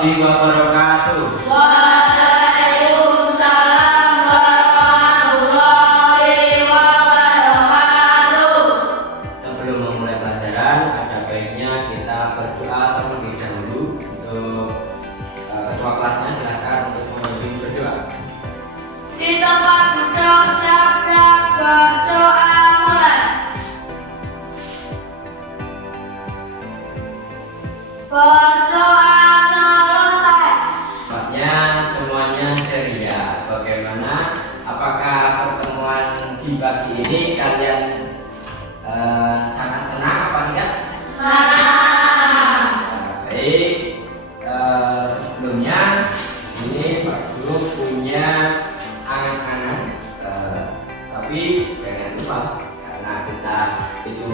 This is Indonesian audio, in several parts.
warahmatullahi wabarakatuh. Waalaikumsalam warahmatullahi wabarakatuh. Sebelum memulai pelajaran, ada baiknya kita berdoa terlebih dahulu. Untuk ketua kelasnya silakan untuk memimpin berdoa. Di tempat duduk sabda berdoa mulai. Berdoa selesai. Tempatnya semuanya ceria. Bagaimana? Apakah pertemuan di pagi ini kalian sangat senang apa tidak? Senang. Baik. Sebelumnya ini Pak Guru punya angan-angan, tapi jangan lupa karena kita itu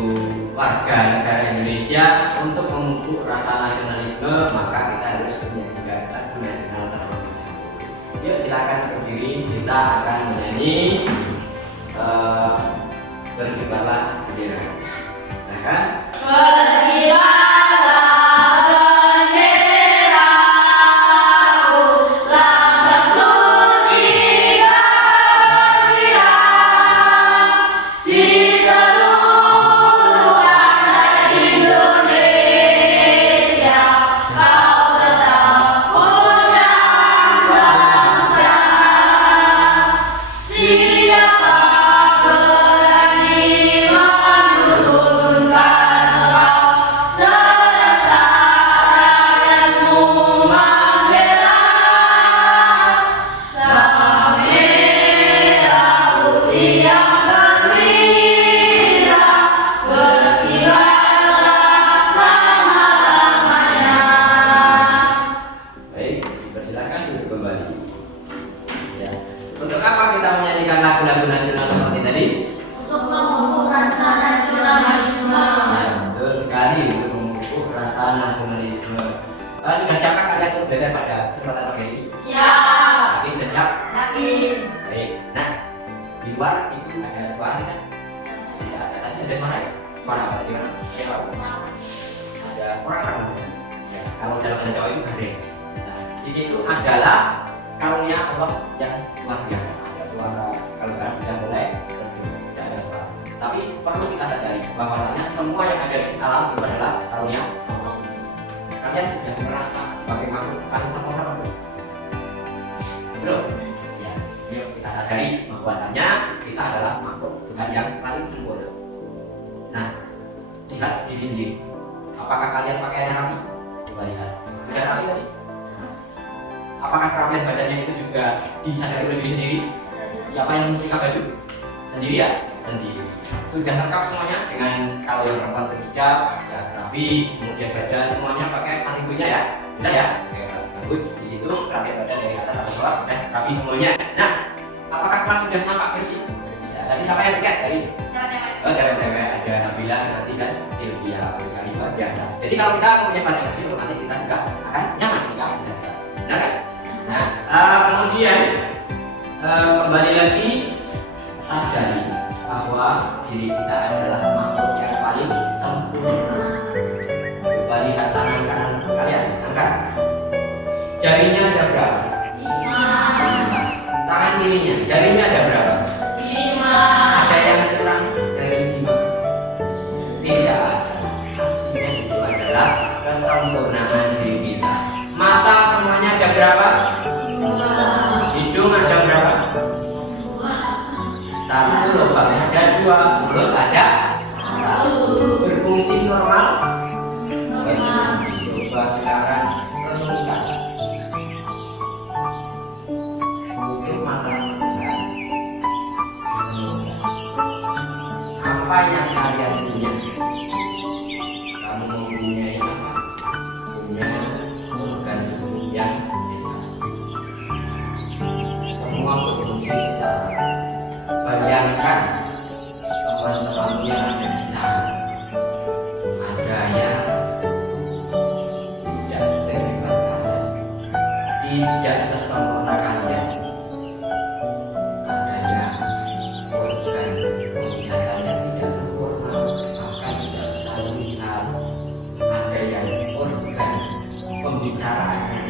warga negara Indonesia, untuk memupuk rasa nasionalisme maka kita harus menyanyikan lagu nasional terlebih dahulu. Yuk silakan berdiri, kita akan menyanyi Berkibarlah Bendera. Silakan. Berkibarlah benderaku, lambang suci kemerdekaan di seluruh tanah Indonesia. Kau tetap punya bangsa. Siapa berani menurunkan engkau, serta rakyatmu membela. Sang merah putih yang berwira, berkibarlah selama-lamanya. Baik, dipersilakan duduk kembali. Ya. Untuk apa kita menyanyikan lagu-lagu nasional seperti tadi? Untuk memupuk rasa nasionalisme. Ya, betul sekali, untuk memupuk rasa nasionalisme. Sudah siapkah kalian untuk belajar pada kesempatan pagi ini? Siap. Yakin sudah siap? Yakin. Baik. Nah, di luar itu ada suara tidak? Ya, tadi ada suara ya? Suara apa? Gimana? Saya tahu. Ada orang-orang. Ya, kalau dalam bahasa Jawa itu gade. Nah, di situ adalah karunia Allah yang luar biasa. Ada suara. Kalau sekarang sudah mulai tidak ada suara. Tapi perlu kita sadari bahwasanya semua yang ada di alam itu adalah karunia Allah. Kalian sudah merasa sebagai makhluk paling sempurna belum? Belum? Ya, yuk kita sadari bahwasanya kita adalah makhluk Tuhan yang paling sempurna. Nah, lihat diri sendiri. Apakah kalian pakaiannya rapi? Coba lihat. Sudah rapi tadi? Apakah kerapian badannya itu juga disadari oleh diri sendiri? Siapa yang menyetrika baju? Sendiri ya? Sendiri. Sudah lengkap semuanya dengan, kalau yang perempuan berhijab ya rapi, kemudian badan semuanya pakai panikunya ya? Sudah ya? Oke, bagus. Di situ kerapian badan dari atas sampai bawah sudah rapi semuanya. Nah, apakah kelas sudah nampak bersih? Bersih ya. Tadi siapa yang dekat tadi? Cewek-cewek. Oh, cewek-cewek, ada Nabila, nanti kan Sylvia, bagus sekali, luar biasa. Jadi kalau kita mempunyai kelas yang bersih, otomatis kita juga akan nyaman ketika belajar. Benar kan? Nah, kemudian kembali lagi sadari bahwa diri kita adalah makhluk yang paling sempurna. Coba lihat tangan kanan kalian, angkat. Jarinya ada berapa? 5. Tangan kirinya, jarinya ada berapa? 5. Ada yang kurang dari 5? Tidak ada. Artinya itu adalah kesempurnaan diri kita. Mata semuanya ada berapa? 2. Hidung ada berapa? 1, lubangnya ada 2, mulut ada 1. Berfungsi normal? Berfungsi. Coba sekarang renungkan. Tutup mata sebentar. Renungkan. Apa yang kalian punya? Kamu mempunyai apa? Punya organ tubuh yang sehat. Semua berfungsi secara. Bayangkan teman-teman yang ada di sana, ada yang tidak sehebat kalian, tidak sesempurna kalian, ada yang organ penglihatannya tidak sempurna, bahkan tidak bisa melihat, ada yang organ pembicaraannya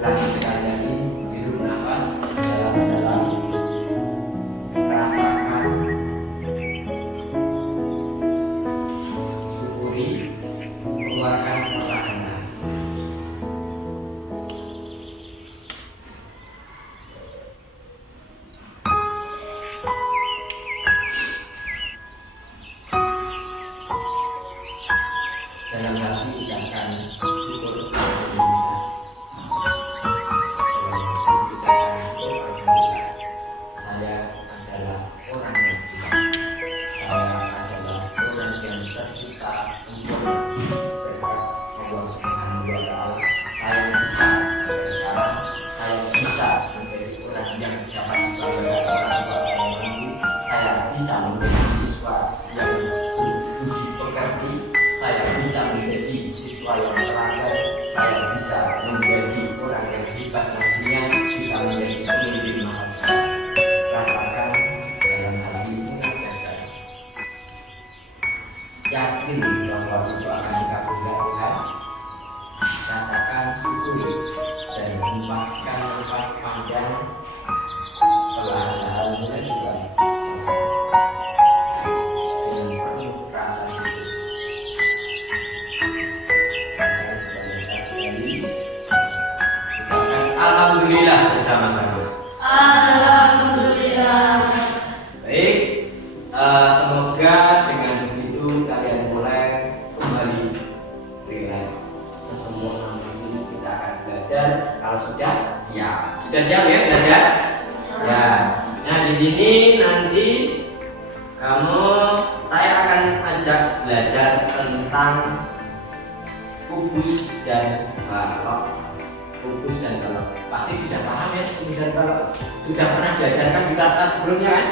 Ulangi sekali lagi, hirup nafas dalam-dalam, rasakan, syukuri, keluarkan perlahan-lahan. Dalam hati ucapkan syukur kepada Alhamdulillah. Saya adalah orang yang bisa. Saya adalah orang yang tercipta sempurna berkat Allah Subhanahu wa Ta'ala. Saya bisa sampai sekarang. Saya bisa menjadi orang yang dapat dibanggakan orang tua saya nanti. Saya bisa menjadi siswa yang budi pekerti. Saya bisa menjadi siswa yang teladan. Saya bisa menjadi orang yang hebat nantinya, bisa menjadi pemimpin masa depan. Rasakan dalam hati mengajarkan, yakin bahwa itu akan dikabulkan Tuhan. Rasakan syukur dan hembuskan nafas panjang, perlahan-lahan mulai juga dengan penuh rasa syukur. Alhamdulillah bersama-sama. Alhamdulillah. Baik, semoga dengan begitu kalian mulai kembali relax. Sesempurna itu kita akan belajar kalau sudah siap. Sudah siap ya belajar? Ya. Nah di sini nanti saya akan ajak belajar tentang kubus dan balok. Kubus dan balok pasti sudah paham ya, kubus dan balok sudah pernah diajarkan di kelas sebelumnya kan?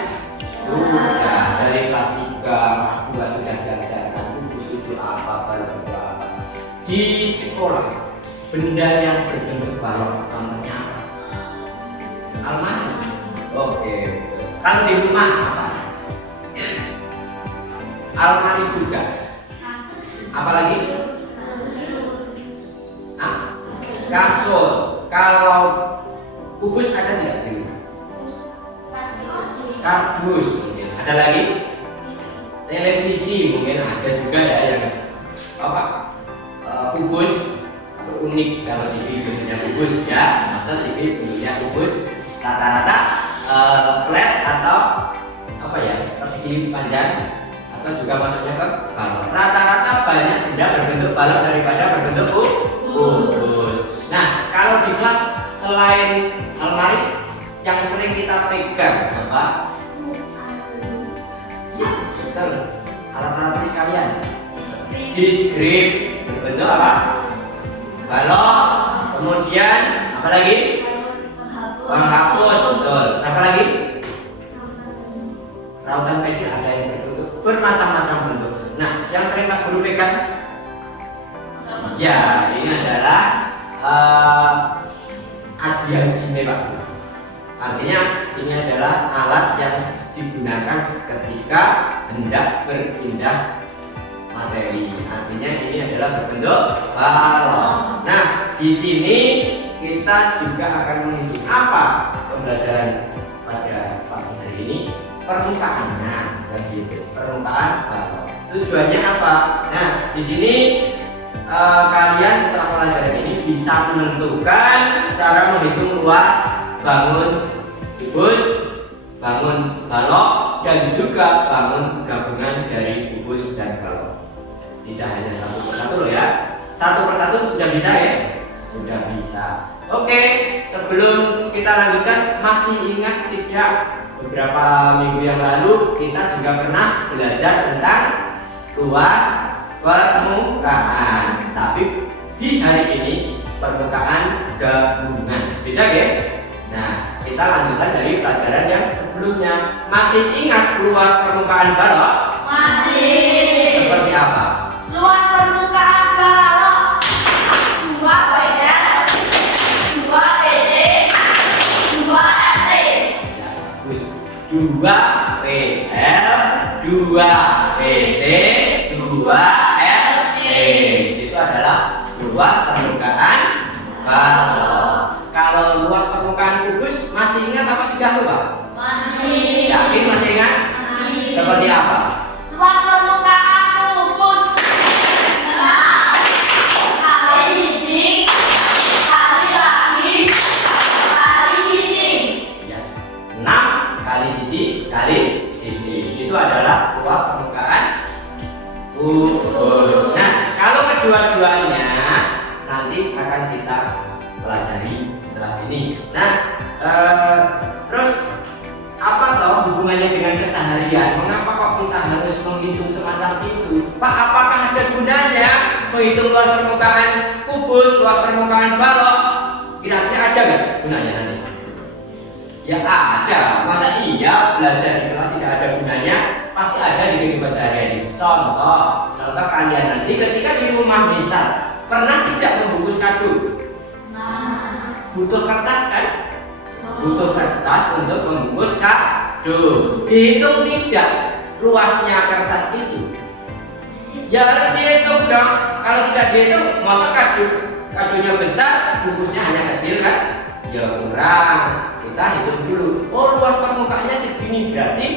Sudah, dari kelas 3, kelas 2 sudah diajarkan kubus itu apa, balok itu apa. Di sekolah benda yang berbentuk balok contohnya apa? Almari. Oke, betul. Kalau di rumah apa? Almari juga. Apalagi? Kasur. Kalau kubus ada tidak di rumah? Kardus mungkin. Ada lagi? Televisi mungkin ada juga ya yang apa? Kubus atau unik kalau TV bentuknya kubus ya. Masa TV bentuknya kubus rata-rata flat atau apa ya? Persegi panjang atau juga maksudnya ke balok. Rata-rata banyak benda berbentuk balok daripada berbentuk kubus. Nah, kalau di kelas selain almari yang sering kita pegang apa? Ya, betul. Alat-alat tulis kalian. Diskrip berbentuk apa? Balok. Kemudian apa lagi? Penghapus. Betul. Apa lagi? Rautan pensil ada yang berbentuk bermacam-macam bentuk. Nah, yang sering Pak Guru pegang? Ya, ini adalah aji-aji Pak. Artinya ini adalah alat yang digunakan ketika hendak berpindah materi. Artinya ini adalah berbentuk balok. Nah, di sini kita juga akan menunjuk apa pembelajaran pada pagi hari ini, permukaannya, begitu. Permukaan balok. Tujuannya apa? Nah, di sini kalian setelah pelajaran ini bisa menentukan cara menghitung luas bangun kubus, bangun balok, dan juga bangun gabungan dari kubus dan balok. Tidak hanya satu persatu loh ya. Satu persatu sudah bisa ya? Sudah bisa. Oke, sebelum kita lanjutkan, masih ingat tidak beberapa minggu yang lalu kita juga pernah belajar tentang luas permukaan, tapi di hari ini permukaan gabungan. Beda ya? Nah, kita lanjutkan dari pelajaran yang sebelumnya. Masih ingat luas permukaan balok? Masih. Seperti apa? Luas permukaan balok 2 PL, 2 PD, 2 LT. Ya, bagus. 2 PL, 2 PD, 2 LT. Itu adalah luas permukaan balok. akan kita pelajari setelah ini. Nah, terus apa toh hubungannya dengan keseharian? Mengapa kok kita harus menghitung semacam itu? Pak, apakah ada gunanya menghitung luas permukaan kubus, luas permukaan balok? Kira-kira ada nggak gunanya nanti? Ya ada. Masa iya belajar di kelas tidak ada gunanya? Pasti ada di kehidupan sehari-hari. Contoh kalian nanti ketika di rumah misal pernah tidak membungkus kado? Butuh kertas kan? Butuh kertas untuk membungkus kado. Dihitung tidak luasnya kertas itu? Ya harus dihitung dong. Kalau tidak dihitung, masa kadonya besar, bungkusnya hanya kecil kan? Ya kurang. Kita hitung dulu. Oh, luas permukaannya segini, berarti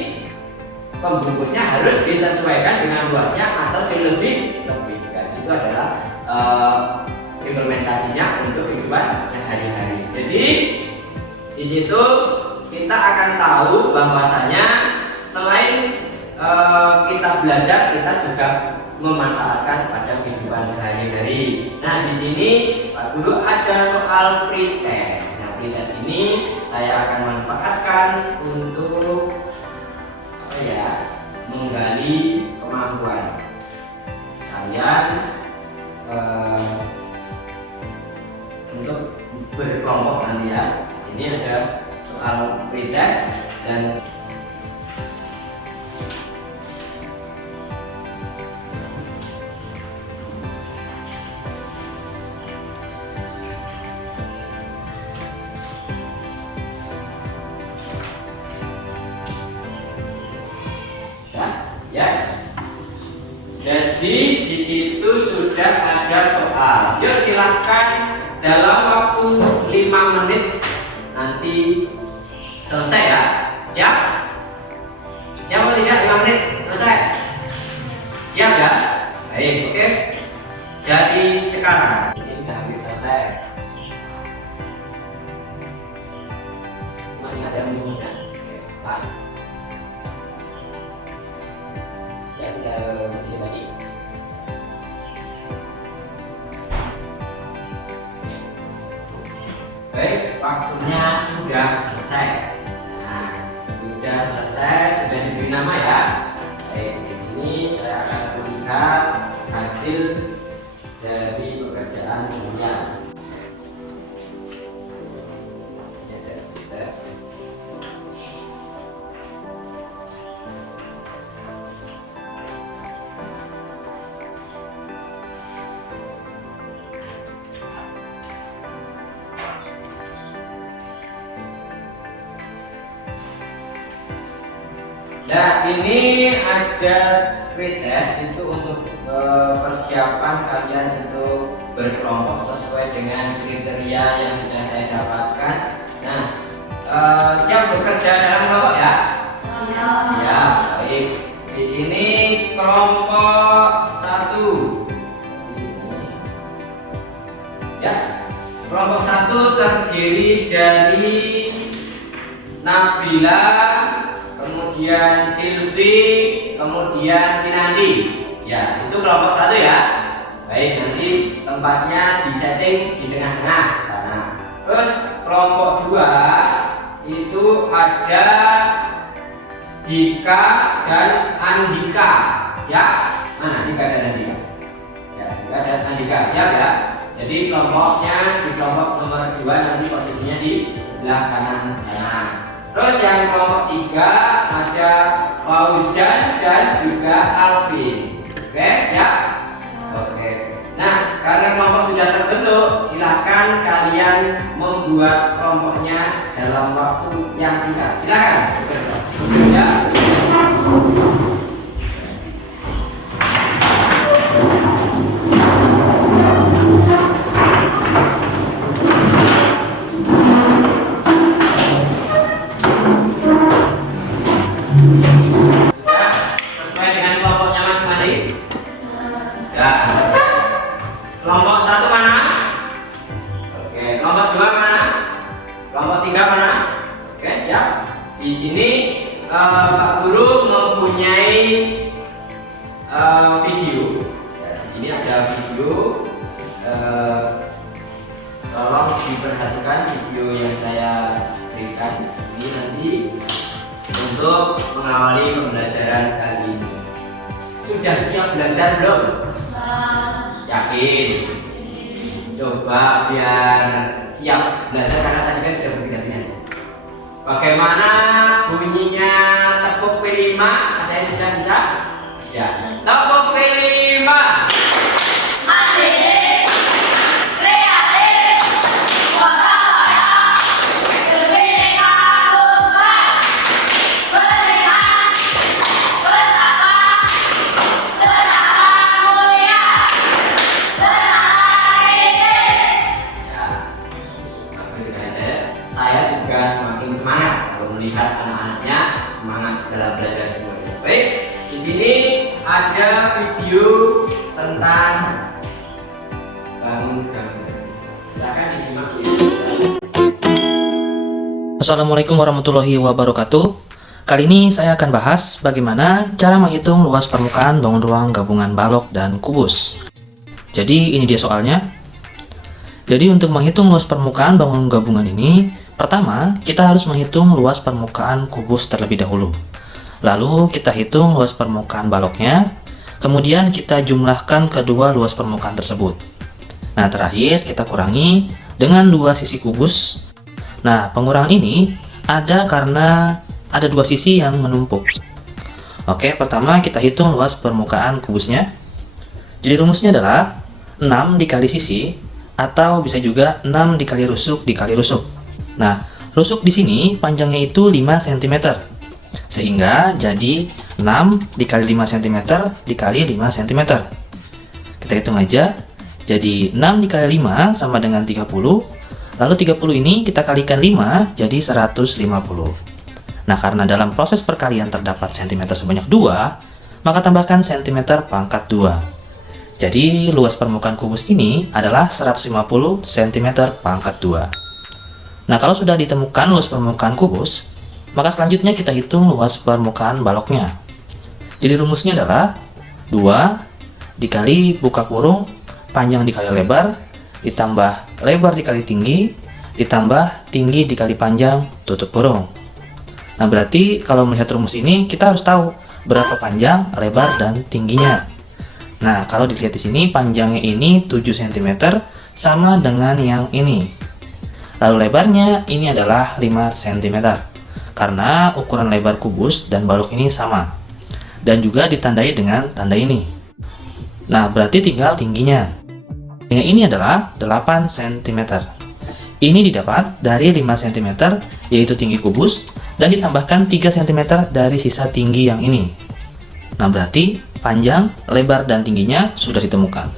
pembungkusnya harus disesuaikan dengan luasnya atau dilebih-lebihkan. Itu adalah implementasinya untuk kehidupan sehari-hari. Jadi di situ kita akan tahu bahwasanya selain kita belajar, kita juga memanfaatkan pada kehidupan sehari-hari. Nah, di sini Pak Guru ada soal pretest. Nah, pretest ini saya akan manfaatkan untuk menggali kemampuan kalian untuk berkelompok nanti ya. Sini ada soal pretest dan jadi di situ sudah ada soal. Yuk silahkan dalam waktu 5 menit nanti selesai ya. Siap? Siap atau tidak? 5 menit selesai. Siap ya? Baik, oke. Jadi sekarang ini sudah hampir selesai. Masih ada rumusnya? Oke, baik. Ya, kita sedikit lagi. Baik, waktunya sudah selesai. Nah, sudah selesai, sudah diberi nama ya. Baik, di sini saya akan melihat hasil dari pekerjaan kalian. Ini ada tes. Nah, ini ada pretest itu untuk persiapan kalian untuk berkelompok sesuai dengan kriteria yang sudah saya dapatkan. Nah, siap bekerja dalam kelompok ya? Ya, baik. Di sini kelompok 1. Ya, kelompok 1 terdiri dari Nabila, kemudian Silvi, kemudian Kinandi. Ya, itu kelompok 1 ya. Baik, nanti tempatnya disetting di tengah-tengah sana. Terus kelompok 2 itu ada Dika dan Andika. Siap? Mana Dika dan Andika? Ya, Dika dan Andika. Siap ya? Jadi kelompoknya di kelompok nomor 2 nanti posisinya di sebelah kanan sana. Terus yang kelompok 3 ada Fauzan dan juga Alvin. Oke, siap? Oke. Nah, karena kelompok sudah terbentuk, silahkan kalian membuat kelompoknya dalam waktu yang singkat. Silahkan. Ya. Kelompok 1 mana? Oke, kelompok 2 mana? Kelompok 3 mana? Oke, siap. Di sini Pak Guru mempunyai video. Ya, di sini ada video siap belajar belum? Yakin? Coba biar siap belajar karena tadi kan sudah berpindah-pindah. Bagaimana bunyinya tepuk P5? Ada yang sudah bisa? Ya. Tepuk P5. Mandiri, kreatif, gotong-royong, berbineka tunggal, beriman, bertakwa, bernama mulia, bernama kritis. Ya. Bagus sekali saya juga semakin semangat kalau melihat anak-anaknya semangat dalam belajar semuanya. Baik, di sini ada video tentang bangun gabungan. Silakan disimak dulu. Assalamualaikum warahmatullahi wabarakatuh. Kali ini saya akan bahas bagaimana cara menghitung luas permukaan bangun ruang gabungan balok dan kubus. Jadi ini dia soalnya. Jadi untuk menghitung luas permukaan bangun gabungan ini, pertama kita harus menghitung luas permukaan kubus terlebih dahulu. Lalu kita hitung luas permukaan baloknya, kemudian kita jumlahkan kedua luas permukaan tersebut. Nah terakhir kita kurangi dengan dua sisi kubus. Nah pengurangan ini ada karena ada dua sisi yang menumpuk. Oke, pertama kita hitung luas permukaan kubusnya. Jadi rumusnya adalah 6 dikali sisi, atau bisa juga 6 dikali rusuk dikali rusuk. Nah, rusuk di sini panjangnya itu 5 cm. Sehingga jadi 6 dikali 5 cm dikali 5 cm. Kita hitung aja. Jadi 6 dikali 5 sama dengan 30. Lalu 30 ini kita kalikan 5 jadi 150. Nah, karena dalam proses perkalian terdapat cm sebanyak 2, maka tambahkan cm pangkat 2. Jadi luas permukaan kubus ini adalah 150 cm pangkat 2. Nah, kalau sudah ditemukan luas permukaan kubus, maka selanjutnya kita hitung luas permukaan baloknya. Jadi rumusnya adalah 2 dikali buka kurung panjang dikali lebar, ditambah lebar dikali tinggi, ditambah tinggi dikali panjang tutup kurung. Nah, berarti kalau melihat rumus ini kita harus tahu berapa panjang, lebar, dan tingginya. Nah, kalau dilihat di sini panjangnya ini 7 cm sama dengan yang ini. Lalu lebarnya ini adalah 5 cm. Karena ukuran lebar kubus dan balok ini sama. Dan juga ditandai dengan tanda ini. Nah, berarti tinggal tingginya. Yang ini adalah 8 cm. Ini didapat dari 5 cm yaitu tinggi kubus dan ditambahkan 3 cm dari sisa tinggi yang ini. Nah, berarti panjang, lebar, dan tingginya sudah ditemukan.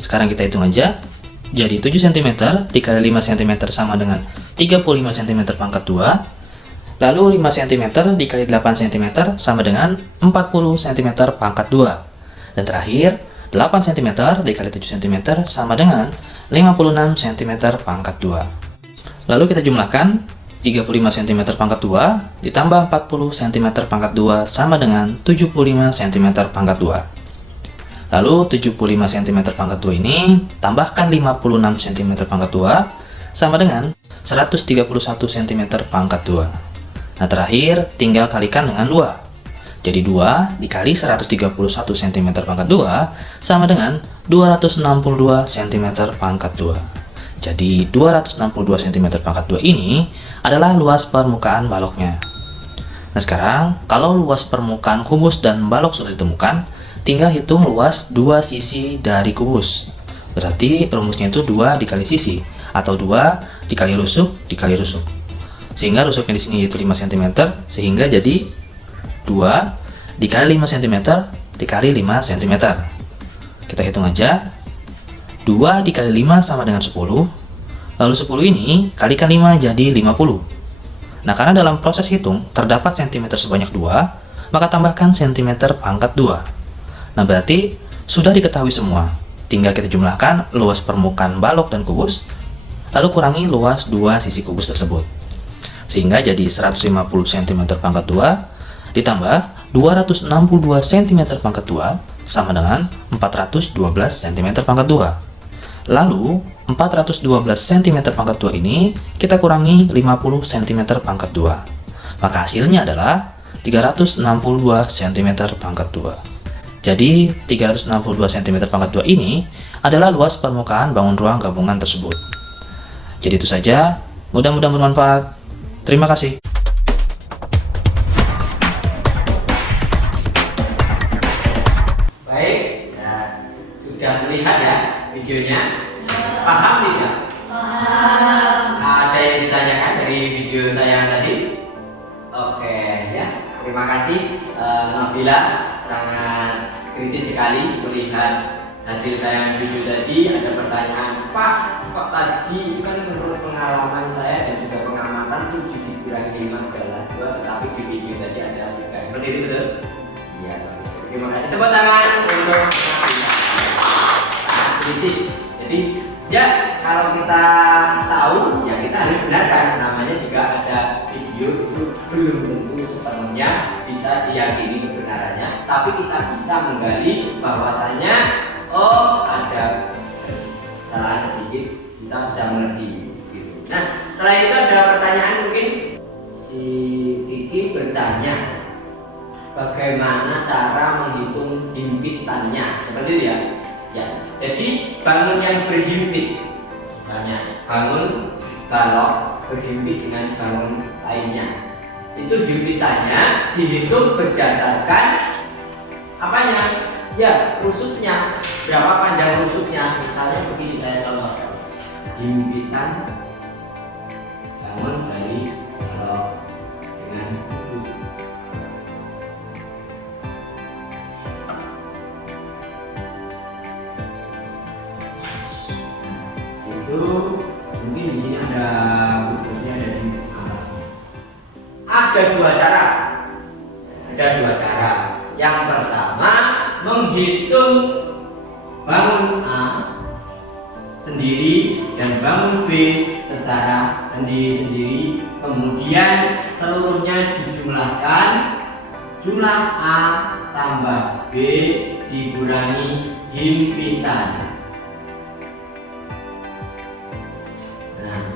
Sekarang kita hitung aja. Jadi 7 cm dikali 5 cm sama dengan 35 cm pangkat 2. Lalu 5 cm dikali 8 cm sama dengan 40 cm pangkat 2. Dan terakhir 8 cm dikali 7 cm sama dengan 56 cm pangkat 2. Lalu kita jumlahkan 35 cm pangkat 2 ditambah 40 cm pangkat 2 sama dengan 75 cm pangkat 2. Lalu 75 cm pangkat 2 ini tambahkan 56 cm pangkat 2 sama dengan 131 cm pangkat 2. Nah, terakhir tinggal kalikan dengan 2. Jadi 2 dikali 131 cm pangkat 2 sama dengan 262 cm pangkat 2. Jadi 262 cm pangkat 2 ini adalah luas permukaan baloknya. Nah, sekarang kalau luas permukaan kubus dan balok sudah ditemukan, tinggal hitung luas dua sisi dari kubus. Berarti rumusnya itu 2 dikali sisi atau 2 dikali rusuk dikali rusuk. Sehingga rusuknya di sini itu 5 cm, sehingga jadi 2 dikali 5 cm dikali 5 cm. Kita hitung aja. 2 dikali 5 sama dengan 10. Lalu 10 ini kalikan 5 jadi 50. Nah, karena dalam proses hitung terdapat cm sebanyak 2, maka tambahkan cm pangkat 2. Nah, berarti sudah diketahui semua. Tinggal kita jumlahkan luas permukaan balok dan kubus, lalu kurangi luas dua sisi kubus tersebut. Sehingga jadi 150 cm pangkat 2 ditambah 262 cm pangkat 2 sama dengan 412 cm pangkat 2. Lalu 412 cm pangkat 2 ini kita kurangi 50 cm pangkat 2. Maka hasilnya adalah 362 cm pangkat 2. Jadi 362 cm pangkat 2 ini adalah luas permukaan bangun ruang gabungan tersebut. Jadi itu saja, mudah-mudahan bermanfaat. Terima kasih. Baik, ya, sudah melihat ya videonya? Paham tidak? Ada yang ditanyakan dari video tayangan tadi? Oke ya, terima kasih. Nabila sangat kritis sekali melihat hasil tayangan video tadi. Ada pertanyaan, Pak, kok tadi itu kan menurut pengalaman saya dan juga pengamatan 7 dikurangi 5 adalah 2, tetapi di video tadi ada 3. Seperti itu betul? Iya, bagus. Terima kasih. Tepuk tangan untuk Nabila. Sangat kritis. Jadi ya, kalau kita tahu ya kita harus benarkan. Namanya juga ada video itu belum tentu sepenuhnya bisa diyakini kebenarannya, tapi kita bisa menggali bahwasanya oh ada kesalahan sedikit, kita bisa mengerti gitu. Nah, selain itu ada pertanyaan mungkin si Kiki bertanya bagaimana cara menghitung himpitannya, seperti itu ya. Ya, jadi bangun yang berhimpit, misalnya bangun balok berhimpit dengan bangun lainnya, itu himpitannya dihitung berdasarkan apanya? Ya, rusuknya, berapa panjang rusuknya. Misalnya begini, saya contohkan himpitan bangun dari balok dengan rusuk. Itu mungkin di sini ada bukusnya, ada di atasnya. Ada dua cara. Yang pertama menghitung bangun A sendiri dan bangun B secara sendiri-sendiri, kemudian seluruhnya dijumlahkan, jumlah A tambah B dikurangi himpitan.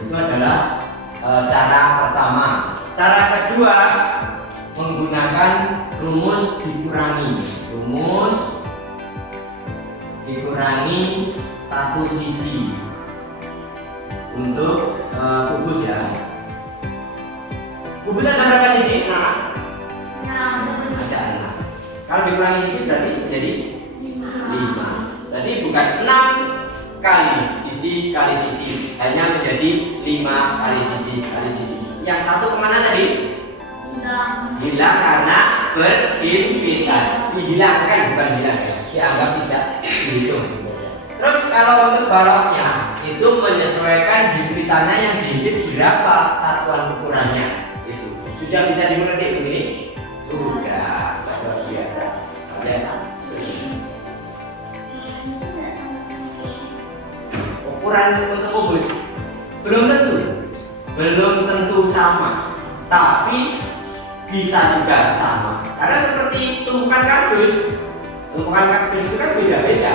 Itu adalah cara pertama. Cara kedua menggunakan rumus dikurangi satu sisi untuk kubus ya. Kubus ada berapa sisi? Ada 6. Kalau dikurangi sisi berarti menjadi 5. Berarti bukan 6 kali sisi kali sisi, hanya menjadi 5 kali sisi kali sisi. Yang satu kemana tadi? Hilang karena berhimpitan. Dihilangkan, bukan hilang ya. Dianggap tidak dihitung. Terus kalau untuk baloknya itu menyesuaikan himpitannya, yang dihimpit berapa satuan ukurannya itu. Sudah bisa dimengerti begini? Sudah, luar biasa. Ukuran untuk kubus belum tentu sama, tapi bisa juga sama. Karena seperti tumpukan kardus itu kan beda-beda.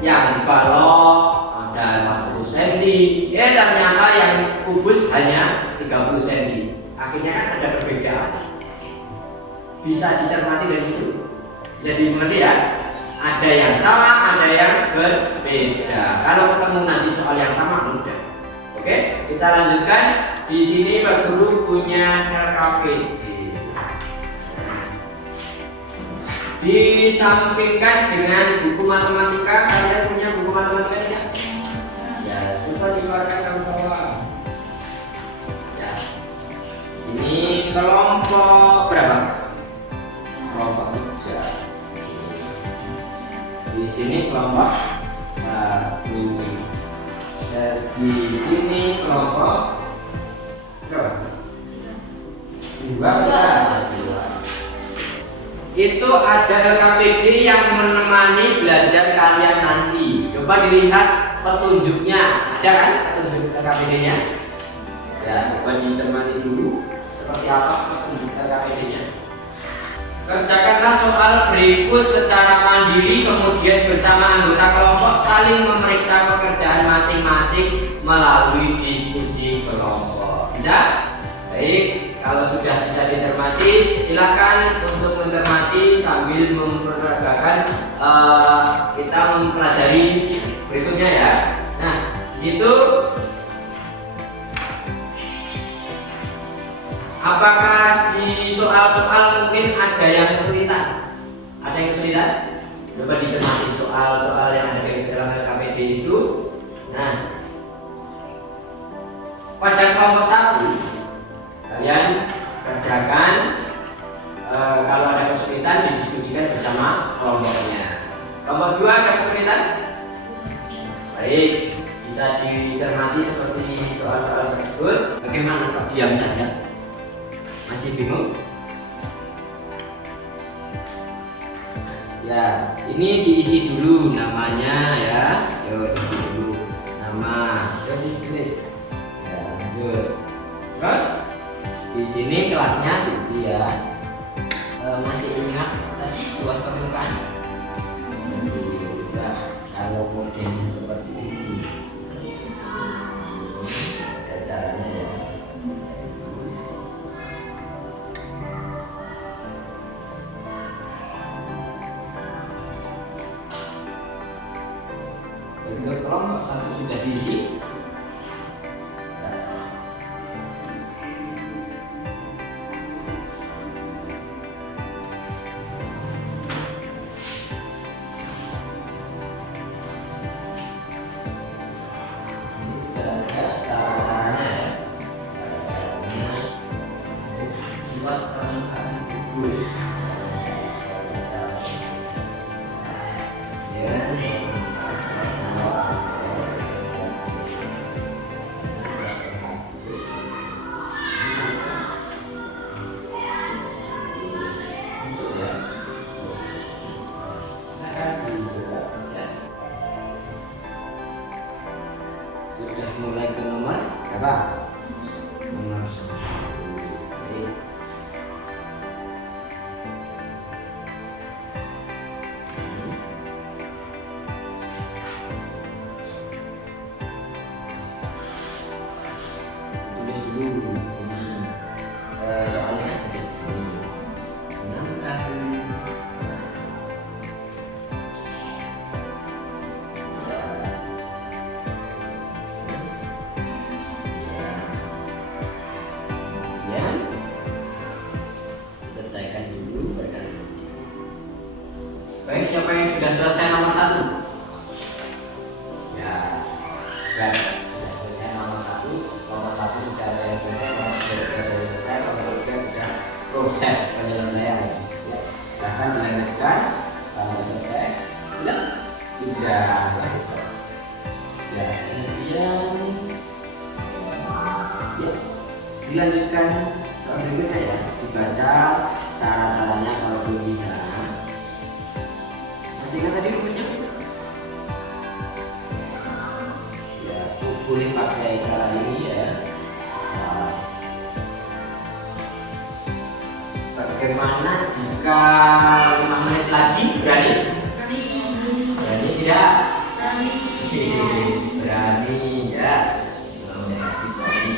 Yang balok ada 40 cm, ternyata yang kubus hanya 30 cm. Akhirnya kan ada perbedaan. Bisa dicermati dari itu. Jadi mengerti ya? Ada yang sama, ada yang berbeda. Kalau ketemu nanti soal yang sama mudah. Oke, kita lanjutkan. Di sini Pak Guru punya LKPD. Disampingkan dengan buku matematika. Kalian punya buku matematika tidak? Ya, coba dikeluarkan kamu bawah. Ya. Ini kelompok berapa? Kelompok 3. Di sini kelompok 1. Dan di sini kelompok berapa? 2. Itu ada LKPD yang menemani belajar kalian nanti. Coba dilihat petunjuknya, ada kan petunjuk LKPD-nya? Ya, coba dicermati dulu seperti apa petunjuk LKPD-nya. Kerjakanlah soal berikut secara mandiri, kemudian bersama anggota kelompok saling memeriksa pekerjaan masing-masing melalui diskusi kelompok. Bisa? Baik, kalau sudah bisa dicermati, silakan untuk mencermati sambil memperagakan kita mempelajari berikutnya ya. Nah, di situ apakah di soal-soal mungkin ada yang kesulitan? Ada yang kesulitan? Coba dicermati soal-soal yang ada di dalam LKPD itu. Nah, pada kelompok 1 kalian kerjakan, kalau ada kesulitan didiskusikan bersama kelompoknya. Kelompok 2 ada kesulitan? Baik, bisa dicermati seperti soal-soal tersebut. Bagaimana Pak? Diam saja. Masih bingung? Ya, ini diisi dulu namanya ya. Yuk, isi dulu nama. Yuk ditulis. Ya, lanjut. Terus di sini kelasnya diisi ya. Masih ingat tadi luas permukaan? Ya, kalau modelnya seperti ini. Ada caranya ya. Untuk kelompok 1 sudah diisi. Sudah mulai ke nomor berapa? Nomor 1. Tulis dulu. Soalnya kan di sini 6 kali. Selesaikan dulu berkali. Baik, siapa yang sudah selesai nomor 1? Ya, baik. Sudah selesai nomor 1. Nomor 1 sudah ada yang selesai, nomor 2 sudah ada yang selesai, nomor 3 sudah proses penyelesaian. Ya, silahkan dilanjutkan kalau selesai. Sudah. Ya, kemudian ya, dilanjutkan soal berikutnya ya. Dibaca cara-caranya kalau belum bisa. Masih ingat tadi rumusnya? Ya, boleh pakai cara ini ya. Nah, bagaimana jika 5 menit lagi? Berani? Berani tidak? Berani ya. 5 menit lagi berani.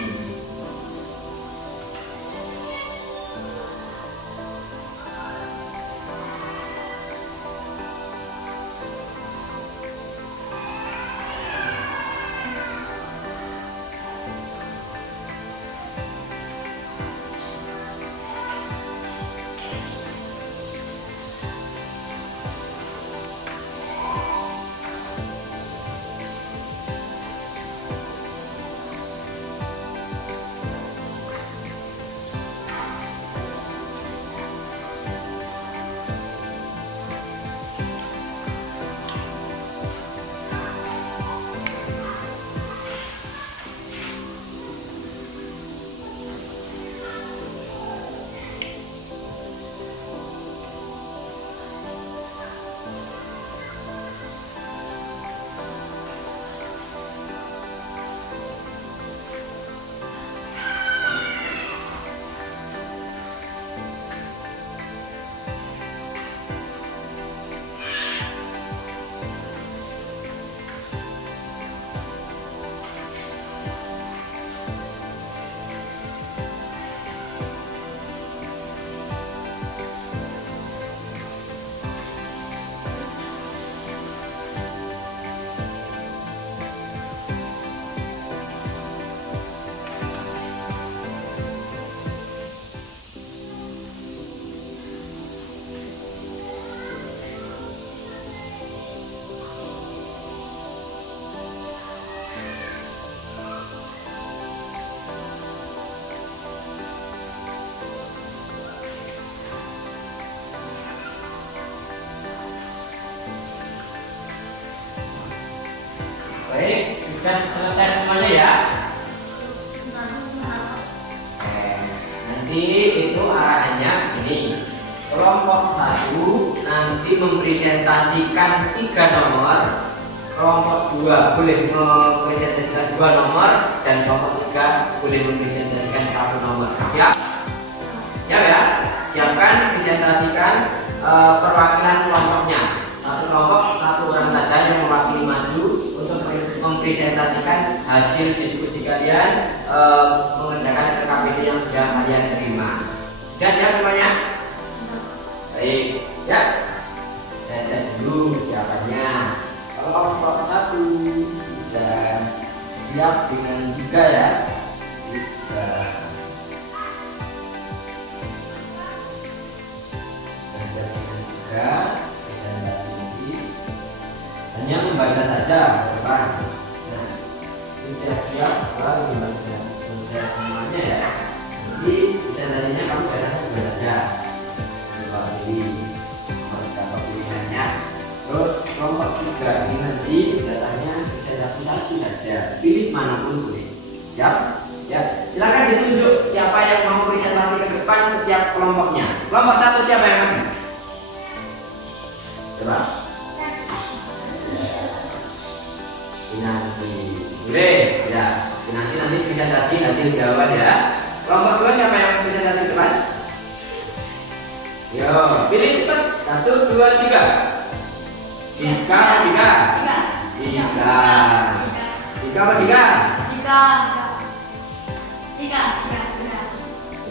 Nanti itu arahannya ini. Kelompok 1 nanti mempresentasikan 3 nomor. Kelompok 2 boleh mempresentasikan 2 nomor dan kelompok 3 boleh mempresentasikan 1 nomor. Siap? Siap ya? Siapkan presentasikan perwakilan kelompoknya. Satu kelompok, 1 orang saja yang mewakili maju untuk mempresentasikan hasil diskusi kalian mengerjakan RKPD yang sudah kalian terima. Siap semuanya? Baik, siap. Saya cek dulu siapanya. Kelompok 1 sudah siap dengan 3 ya. 3 hanya membaca saja, depan. Nah, ini sudah siap, kalau membaca semuanya ya. Jadi presentasinya kamu baca saja. Ini nomor pilihannya. Terus kelompok 3 ini nanti datanya presentasi saja. Pilih manapun boleh. Siap? Ya. Silakan ditunjuk siapa yang mau presentasi ke depan setiap kelompoknya. Kelompok 1 siapa yang akan? Coba. Nanti boleh ya, nanti presentasi nanti jawab ya. Kelompok 2 siapa yang presentasi depan? Yo, pilih cepat. 1, 2, 3. 3 apa 3?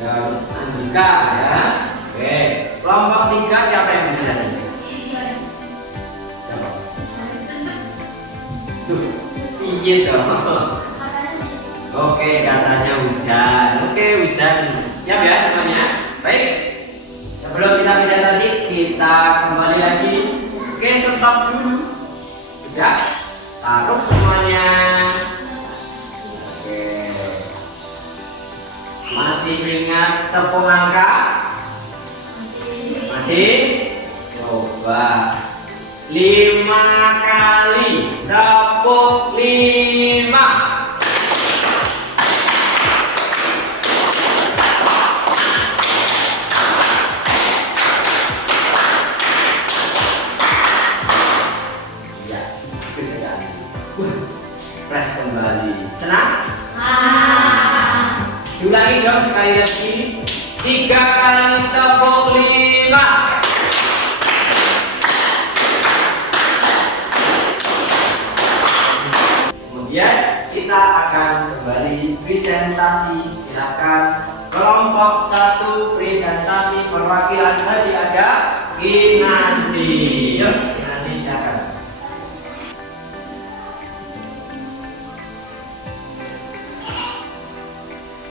Ya, Andika ya. Oke, kelompok 3 siapa yang presentasi? Siapa? Iya dong. Oke, katanya Wisan. Oke, Wisan. Siap ya semuanya? Baik. Sebelum kita presentasi, kita kembali lagi. Oke, stop dulu. Sudah. Taruh semuanya. Oke. Masih ingat tepung angka? Masih? Coba. 5 kali tepuk 5. Ya, press kembali. Senang? Diulangi dong sekali lagi. 3 kali tepuk 5. Kemudian kita akan kembali presentasi. Silakan kelompok 1 presentasi perwakilan tadi ada Kinanti. Yuk, Kinanti silakan.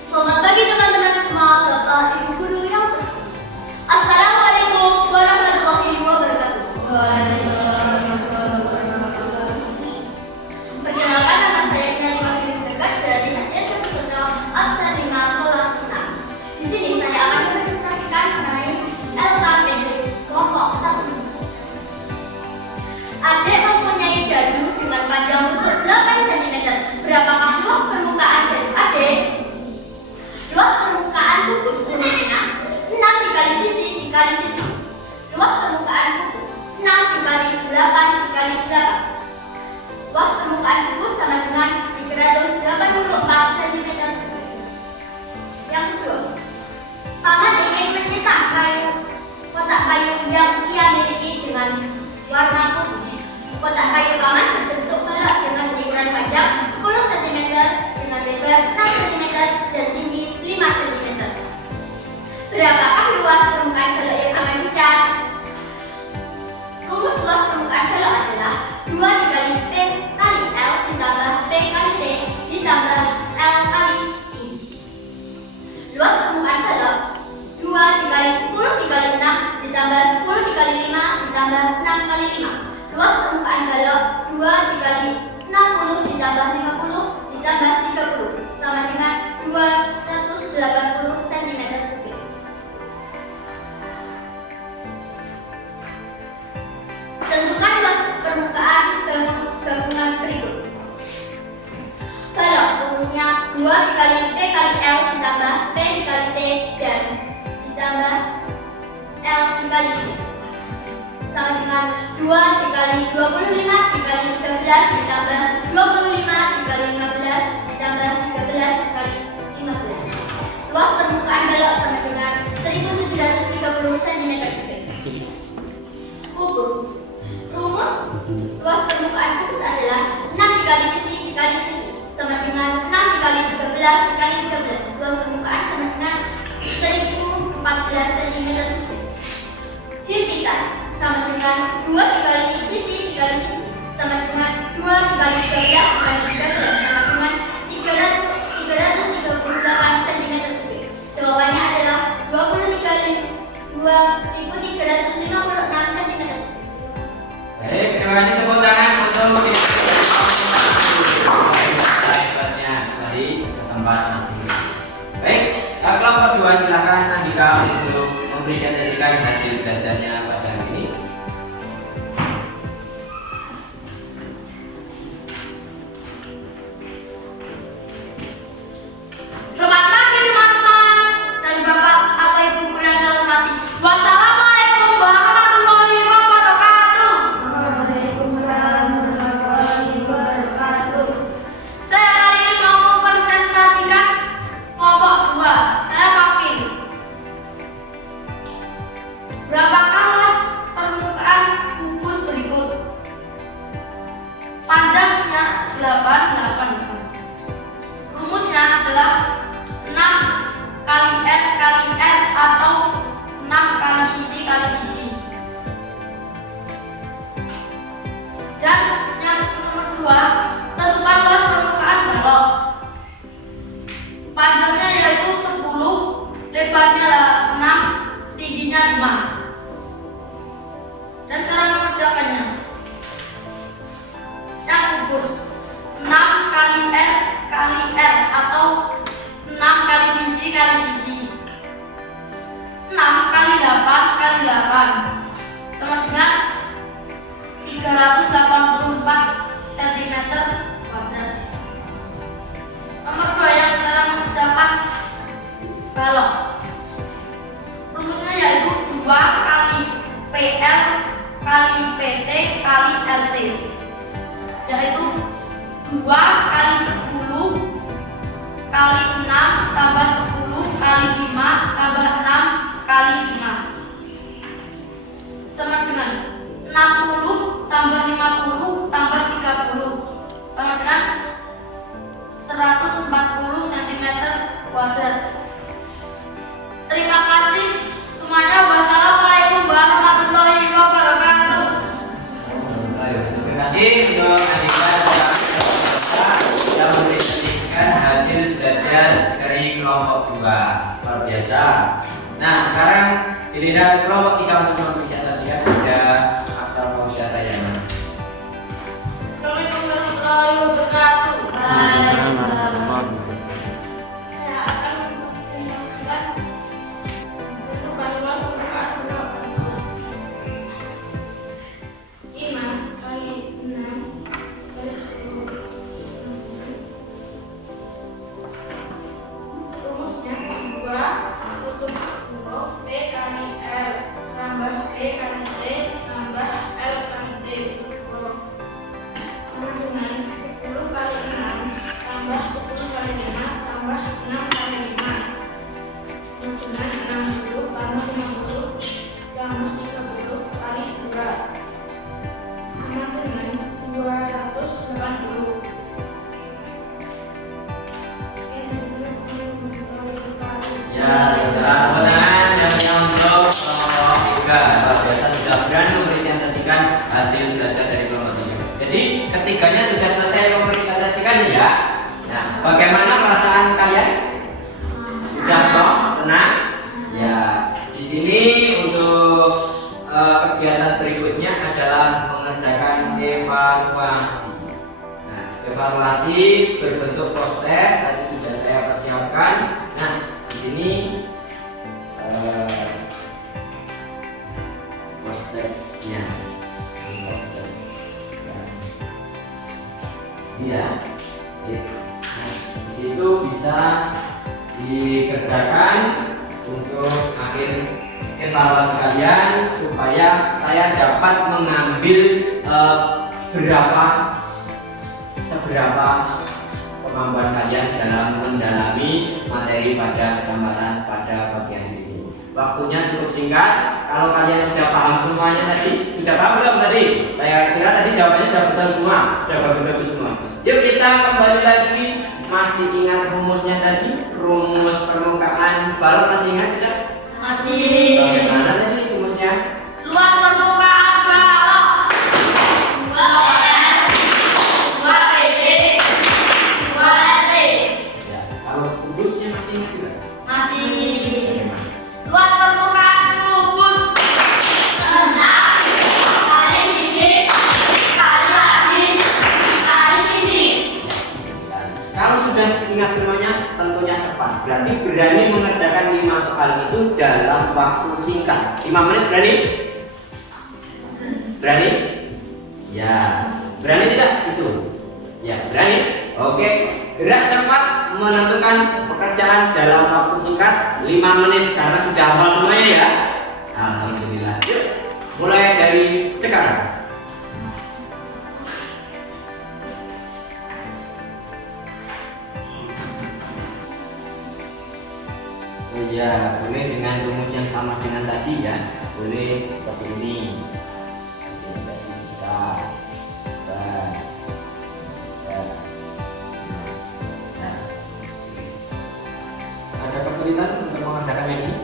Selamat pagi teman-teman semua, Bapak Ibu guru yang berbahagia. Assalamualaikum warahmatullahi wabarakatuh. Perkenalkan, nama saya Kinanti Mafirin Dekat dari SD Sentral Absen 5 kelas 6. Di sini saya akan mempresentasikan mengenai LKPD kelompok 1. Adik mempunyai dadu dengan panjang lutut 8 cm. Berapakah luas permukaan dadu adik? Luas permukaan kubus sebenarnya 6 dikali sisi dikali sisi. Luas permukaan kubus 6 dikali 8 dikali 8. Luas permukaan kubus sama dengan 384 cm. Yang kedua, paman ingin mencetak kotak kayu yang ia miliki dengan warna putih. Kotak kayu paman berbentuk pelak dengan ukuran panjang 10 cm dengan lebar 6 cm dan tinggi 5 cm. Berapakah luas permukaan pelak yang paman cat? Rumus luas permukaan pelak adalah 2 dikali P kali L ditambah P kali T ditambah L kali I. Luas permukaan pelak 2 dikali 10 dikali 6 ditambah 10 dikali 5 ditambah 6 kali 5. Luas permukaan balok 2 dikali 60 ditambah 50 ditambah 30 sama dengan 280 cm kubik. Tentukan luas permukaan gabungan berikut. Balok rumusnya 2 dikali P kali L ditambah P dikali T dan ditambah L dikali T sama dengan 2 dikali 25 dikali 13 ditambah 25 dikali 15 ditambah 13 dikali 15. Luas permukaan balok sama dengan 1730 cm kubik. Kubus. Rumus luas permukaan kubus adalah 6 dikali sisi dikali sisi sama dengan 6 dikali 13 dikali 13. Luas permukaan sama dengan 1014 cm kubik. Himpita sama dengan 2 dikali sisi dikali sisi sama dengan 2 dikali 13 dikali 13 sama dengan 338 cm kubik. Jawabannya adalah 23.356 cm. Baik, terima kasih, tepuk tangan untuk hebatnya kembali ke tempat masing-masing. Baik, kelompok 2 silakan Andika untuk mempresentasikan hasil belajarnya pada hari ini. Selamat pagi teman-teman dan Bapak atau Ibu guru yang saya hormati. Wassalamualaikum warahmatullahi wabarakatuh. Waalaikumsalam warahmatullahi wabarakatuh. Saya kali ini mau mempresentasikan kelompok 2. Saya pakai berapakah luas permukaan kubus berikut? Panjangnya 8. Rumusnya adalah 6 kali R kali R atau 6 kali sisi kali sisi. Dan yang nomor 2, tentukan luas permukaan balok. Panjangnya yaitu 10, lebarnya 6, tingginya 5. Dan cara mengerjakannya, yang kubus 6 kali R kali R atau 6 kali sisi kali sisi. 6 kali 8 kali 8 sama dengan 384 cm kuadrat. Nomor 2 yang cara mengerjakan balok. Rumusnya yaitu 2 kali PL kali PT kali LT, yaitu 2 kali 10 kali 6 tambah 10 kali 5 tambah 6 kali 5 sama dengan 60 tambah 50 tambah 30 sama dengan 140 cm kuadrat. Terima kasih semuanya. Wassalamualaikum warahmatullahi wabarakatuh. Terima kasih untuk Andika yang mempresentasikan hasil belajar dari kelompok 2. Luar biasa. Nah, sekarang giliran kelompok 3 untuk mempresentasikan pada Aksara Manusia Tayangan. Assalamualaikum warahmatullahi wabarakatuh. Waalaikumsalam. Saya akan mempresentasikan tentukan luas permukaan balok. 5 kali 6 kali 10. Rumusnya 2 tutup huruf P kali L tambah P kali T tambah L kali T sama dengan 10 kali 6 tambah 10 kali 5 tambah 6 kali 5 sama dengan 60 tambah 50 tambah 30 kali 2 sama dengan 280. Ya, tepuk tangan yang untuk kelompok 3. Luar biasa, sudah berani mempresentasikan hasil belajar dari kelompok 3. Jadi ketiganya sudah selesai mempresentasikan ya. Nah, bagaimana perasaan kalian? Sudah toh? Tenang? Ya, di sini untuk kegiatan berikutnya adalah mengerjakan evaluasi. Nah, evaluasi berbentuk proses tadi sudah saya persiapkan. Nah, di sini prosesnya. Ya, nah, di situ bisa dikerjakan untuk akhir evaluasi kalian supaya saya dapat mengambil seberapa kemampuan kalian dalam mendalami materi pada kesempatan pada pagi hari ini. Waktunya cukup singkat. Kalau kalian sudah paham semuanya tadi, sudah paham belum tadi? Saya kira tadi jawabannya sudah betul semua, sudah bagus-bagus semua. Yuk kita kembali lagi. Masih ingat rumusnya tadi? Rumus permukaan balok masih ingat tidak? Masih. Bagaimana tadi rumusnya? Luas permukaan balok 2 PT 2 LT. Ya, kalau kubusnya masih ingat juga? Masih. Luas permukaan kubus 6 kali sisi kali lagi kali sisi. Kalau sudah ingat semuanya, tentunya cepat. Berarti berani mengerjakan 5 soal itu dalam waktu singkat. 5 menit berani? Berani? Ya. Berani tidak? Itu. Ya, berani? Oke. Gerak cepat menentukan pekerjaan dalam waktu singkat 5 menit karena sudah hafal semuanya ya. Alhamdulillah. Yuk, mulai dari sekarang. Oh ya, boleh dengan rumus yang sama dengan tadi ya. Boleh seperti ini. Ada kesulitan untuk mengerjakan ini?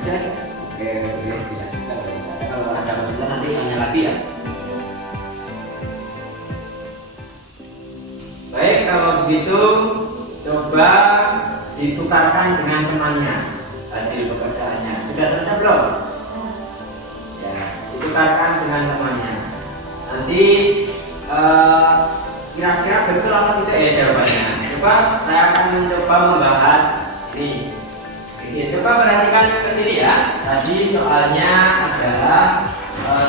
Tidak? Oke, boleh tidak bisa. Kalau ada kesulitan nanti tanya lagi ya. Baik, kalau begitu coba ditukarkan dengan temannya hasil pekerjaannya. Sudah selesai belum? Ya, ditukarkan dengan temannya. Nanti kira-kira betul apa tidak ya jawabannya? Coba saya akan mencoba membahas ini. Oke, coba perhatikan ke sini ya. Tadi soalnya adalah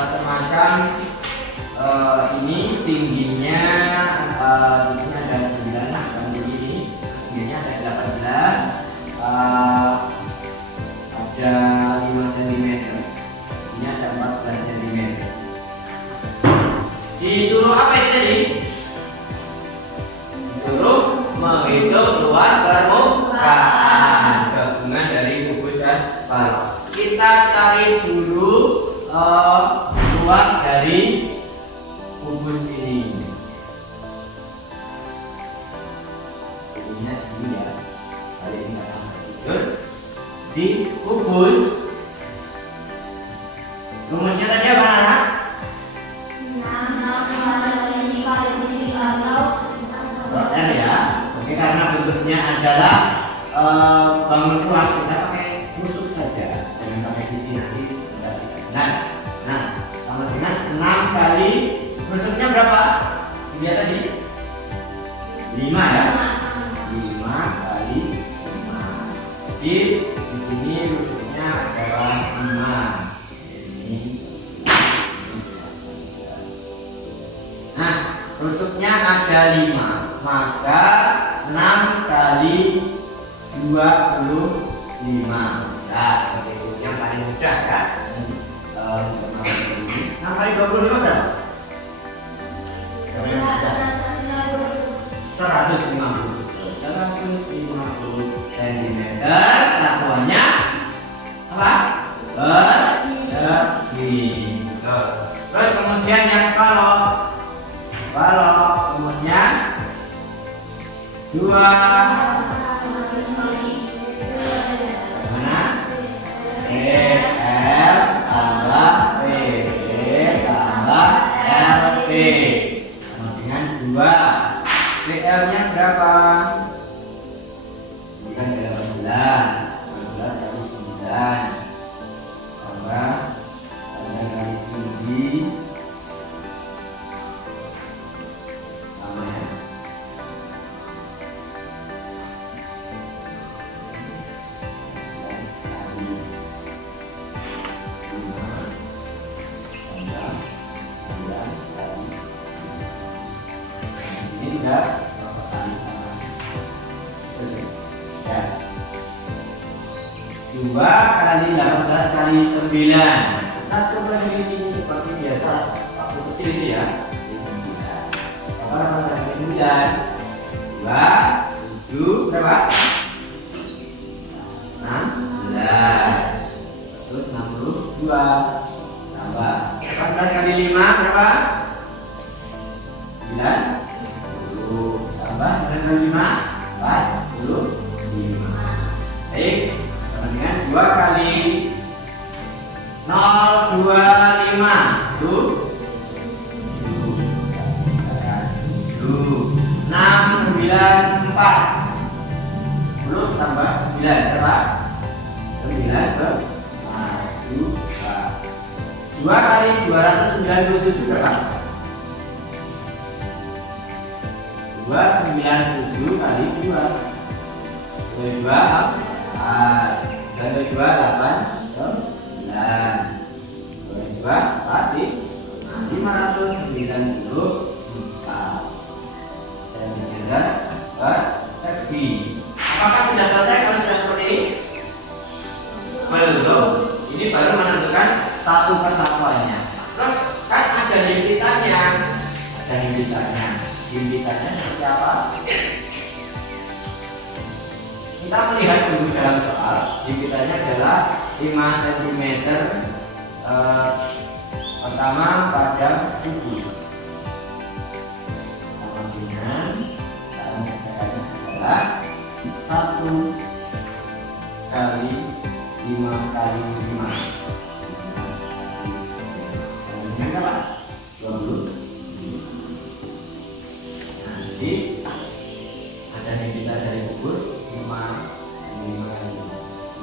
semacam ini tingginya ada 9 nah kan begini. Tingginya ada 18, ada 5 cm, ini ada 14 cm. Disuruh apa ini tadi? Disuruh menghitung luas permukaan gabungan dari kubus dan balok. Kita cari dulu luas dari kubus ini. Ini ya, kali ini tidur di kubus. Rumusnya tadi apa anak? 2L ya. Oke, karena bentuknya adalah bangun ruang, kita pakai rusuk saja, jangan pakai sisi nanti. Nah, sama dengan 6 kali rusuknya berapa? Dia tadi 5 ya. 5 kali 5. Jadi di sini rusuknya adalah 5. Ini. Nah, rusuknya ada 5, maka 6 kali 25. Nah, seperti itu yang paling mudah kan? 6 kali 25 berapa? 150 cm. Satuannya apa? Persegi. Terus kemudian yang balok rumusnya 2 mana? EL tambah PD tambah LP sama dengan 2. PL nya berapa? Bukan 18 kali 9 tambah 9 kali 7 sama ya. Ini juga ya. 2 kali 18 kali 9. Kita coba ini seperti biasa waktu kecil itu ya. 9 kali 9 2 7 berapa? 16. Terus 62 tambah 18 kali 5 berapa? 90 tambah 18 kali 5 45. Baik, sama dengan 2 kali 025 itu 6 9 4 10 tambah 9 berapa? 9 ke 2 kali 297 berapa? 297 kali 2 2 dan 2 8 9 2 berarti 594 cm persegi. Apakah sudah selesai kalau sudah seperti ini? Belum. Ini baru menentukan satu persatuannya. Terus kan ada himpitannya. Ada himpitannya. Himpitannya seperti apa? Kita melihat dulu dalam soal. Himpitannya adalah 5 cm pertama pada tubuh. Sama dengan adalah 1 kali 5 kali 5. Dengan apa? 20. Nanti ada himpitan dari kubus 5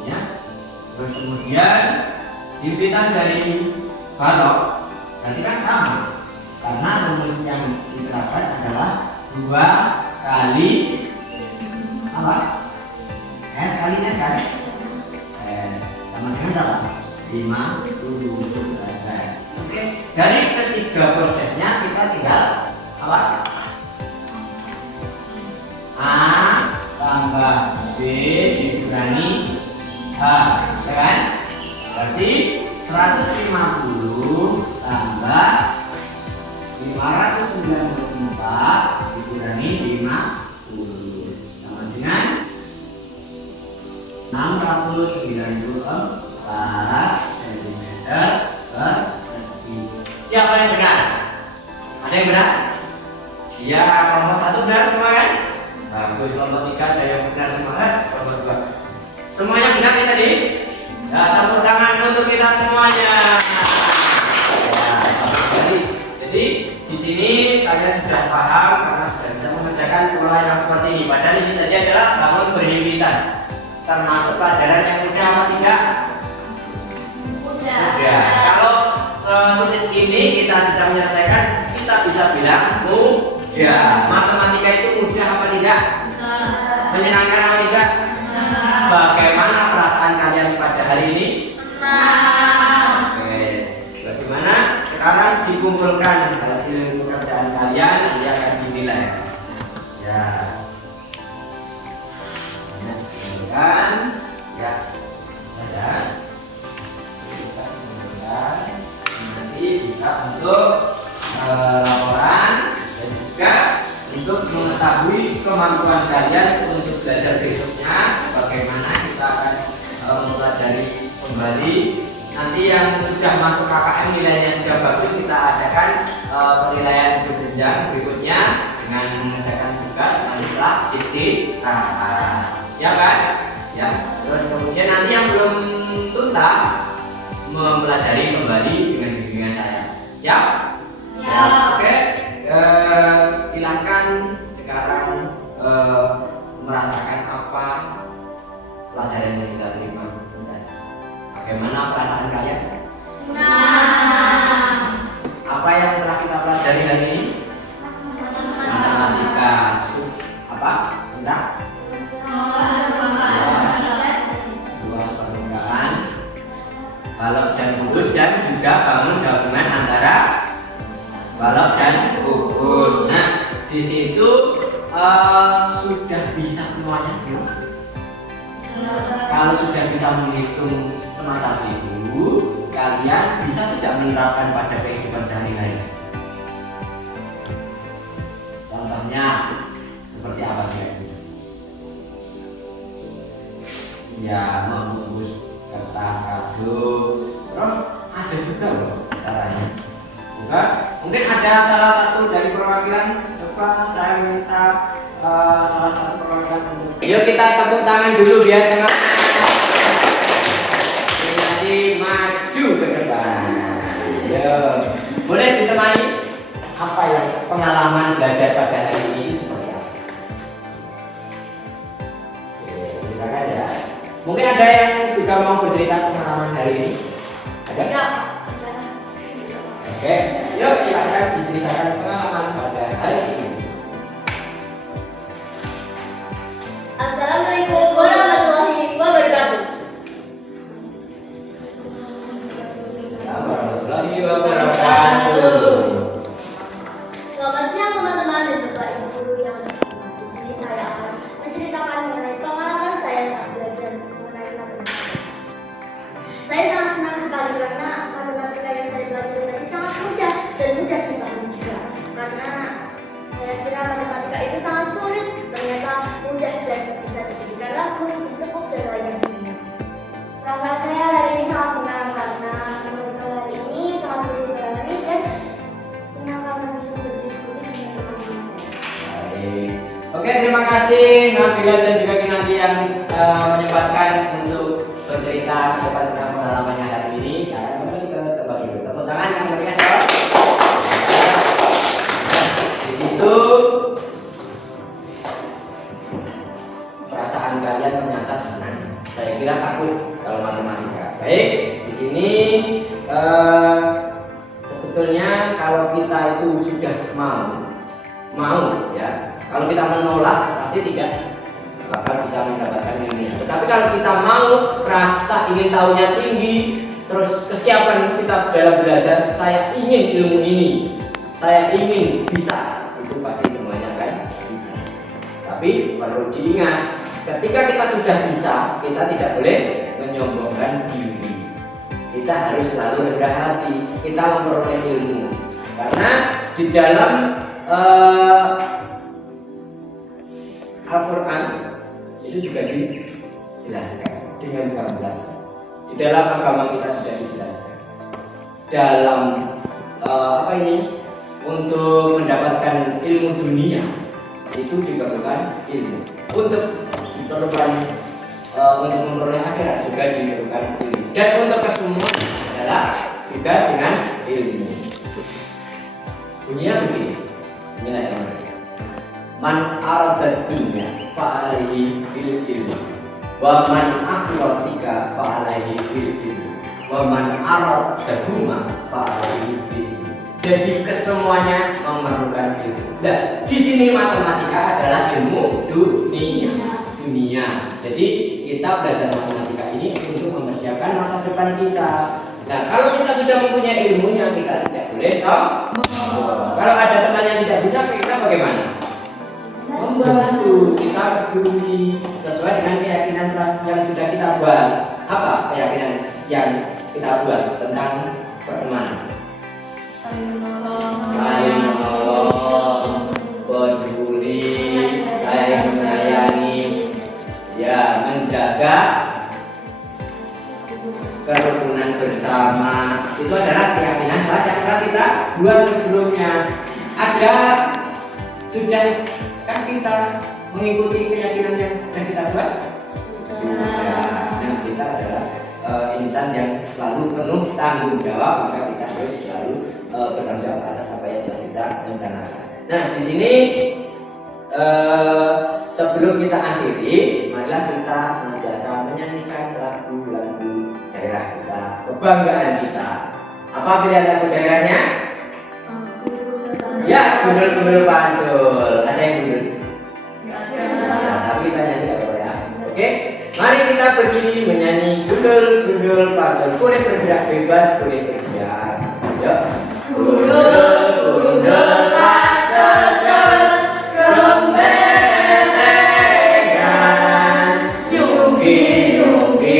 ya. Terus kemudian himpitan dari balok nanti kan sama karena rumus yang diterapkan adalah 2 kali apa? S kali S kan? Sama dengan berapa? 50 derajat. Oke, dari ketiga prosesnya kita tinggal apa? A tambah B dikurangi H, ya kan? Berarti 150 tambah 594 dikurangi 50 sama dengan 694 cm persegi. Siapa yang benar? Ada yang benar? Iya, kelompok 1 benar semua kan? Bagus, kelompok 3 ada yang benar semua kan? Kelompok 2 semuanya benar nih tadi? Ya, tepuk tangan untuk kita semuanya. Ya, jadi di sini kalian sudah paham karena sudah bisa mengerjakan pola yang seperti ini. Padahal ini tadi adalah bangun berhimpitan. Termasuk pelajaran yang mudah apa tidak? Mudah. Kalau sesulit ini kita bisa menyelesaikan, kita bisa bilang mudah. Matematika itu mudah apa tidak? Menyenangkan apa tidak? Bagaimana perasaan kalian pada hari ini? Oke. Bagaimana? Sekarang dikumpulkan hasil pekerjaan kalian, nanti akan dinilai. Ya. Kumpulkan. Ya. Ada. Kita kumpulkan. Nanti bisa untuk laporan dan juga untuk mengetahui kemampuan kalian untuk belajar berikutnya. Bagaimana kita akan mempelajari kembali. Nanti yang sudah masuk KKM nilainya sudah bagus, kita adakan penilaian berjenjang berikutnya dengan mengerjakan tugas setelah istirahat. Ya kan? Ya. Terus kemudian nanti yang belum tuntas mempelajari kembali dengan bimbingan saya. Siap? Ya. Oke. Silakan sekarang merasakan apa pelajaran yang kita terima. Bagaimana perasaan kalian? Apa yang telah kita pelajari hari ini? Matematika. Apa? Benda? Luas permukaan, balok dan kubus, dan juga bangun gabungan antara balok dan kubus. Nah, di situ sudah bisa semuanya belum? Kalau kalau sudah bisa menghitung semacam itu, kalian bisa tidak menerapkan pada kehidupan sehari-hari? Contohnya seperti apa kira-kira? Ya, membungkus kertas kado. Terus ada juga loh caranya. Juga mungkin ada salah satu dari perwakilan. Coba saya minta salah satu perwakilan untuk. Yuk kita tepuk tangan dulu biar semangat. Nanti maju ke depan. Yo, boleh ditemani. Apa yang pengalaman belajar pada hari ini itu seperti apa? Oke, ceritakan ya. Mungkin ada yang juga mau bercerita pengalaman hari ini. Ada? Ya. Oke, yuk silakan diceritakan pengalaman pada hari ini. Assalamualaikum warahmatullahi wabarakatuh. Warahmatullahi wabarakatuh. Selamat siang teman-teman dan bapak ibu guru yang berbahagia. Di sini saya akan menceritakan mengenai pengalaman saya saat belajar mengenai matematika. Saya sangat senang sekali karena matematika yang saya pelajari tadi sangat mudah dan mudah dipahami juga. Karena saya kira matematika itu sangat sulit, ternyata mudah dan bisa dijadikan lagu, ditepuk dan lainnya sebagainya. Perasaan saya hari ini sangat senang karena matematika hari ini sangat mudah dipahami dan senang karena bisa berdiskusi dengan teman-teman saya. Baik. Oke, terima kasih Nabila dan juga Kinanti yang menyempatkan untuk bercerita tentang pengalamannya hari ini. Saya kembali ke tempat duduk. Tepuk tangan yang meriah dong. Di situ perasaan kalian ternyata senang. Saya kira takut kalau matematika. Baik, di sini sebetulnya kalau kita itu sudah mau ya, kalau kita menolak pasti tidak bakal bisa mendapatkan ilmunya. Tetapi kalau kita mau, rasa ingin tahunya tinggi, terus kesiapan kita dalam belajar, saya ingin ilmu ini, saya ingin bisa, itu pasti semuanya akan bisa. Tapi perlu diingat, ketika kita sudah bisa, kita tidak boleh menyombongkan diri. Kita harus selalu rendah hati, kita memperoleh ilmu. Karena di dalam Al-Quran itu juga dijelaskan dengan gamblang. Di dalam agama kita sudah dijelaskan. Dalam untuk mendapatkan ilmu dunia itu diperlukan ilmu. Untuk memperoleh akhirat juga diperlukan ilmu. Dan untuk kesemua adalah juga dengan ilmu. Bunyinya begini. Bismillahirrahmanirrahim. Man arada dunya fa'alaihi bil ilmi wa man akhiratika fa'alaihi bil ilmi wa man arada huma fa'alaihi bil ilmi. Jadi kesemuanya memerlukan ilmu. Nah, di sini matematika adalah ilmu dunia. Jadi kita belajar matematika ini untuk mempersiapkan masa depan kita. Nah, kalau kita sudah mempunyai ilmunya, kita tidak boleh sombong. Kalau ada teman yang tidak bisa, kita bagaimana? Membantu, kita peduli sesuai dengan keyakinan yang sudah kita buat. Apa keyakinan yang kita buat tentang pertemanan? Saling menolong, peduli, saling menyayangi, ya, menjaga kerukunan bersama. Itu adalah keyakinan yang telah kita buat sebelumnya. Sudah kan kita mengikuti keyakinan yang sudah kita buat? Sudah. Dan kita adalah insan yang selalu penuh tanggung jawab, maka kita harus selalu bertanggung jawab atas apa yang telah kita rencanakan. Nah, di sini sebelum kita akhiri, marilah kita senantiasa menyanyikan lagu-lagu daerah kita, kebanggaan kita. Apa pilihan lagu daerahnya? Ya, gundul-gundul Pancul. Ada yang gundul? Ya, tapi kita nyanyi tidak boleh ya. Oke, mari kita berdiri menyanyi gundul-gundul Pancul. Boleh bergerak bebas, boleh bergerak. Yuk. Gundul-gundul Pancul, gembelengan, yungki-yungki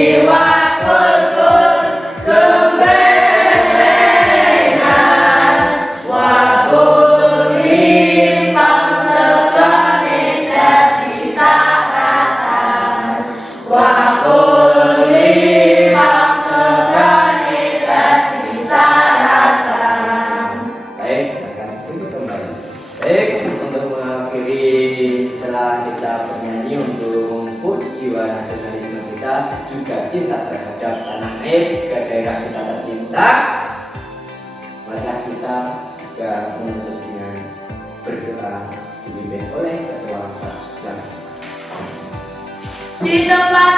nasionalisme kita, juga cinta terhadap tanah air, ke daerah kita tercinta, maka kita juga menuntut dengan berdoa dipimpin oleh ketua bangsa. Di tempat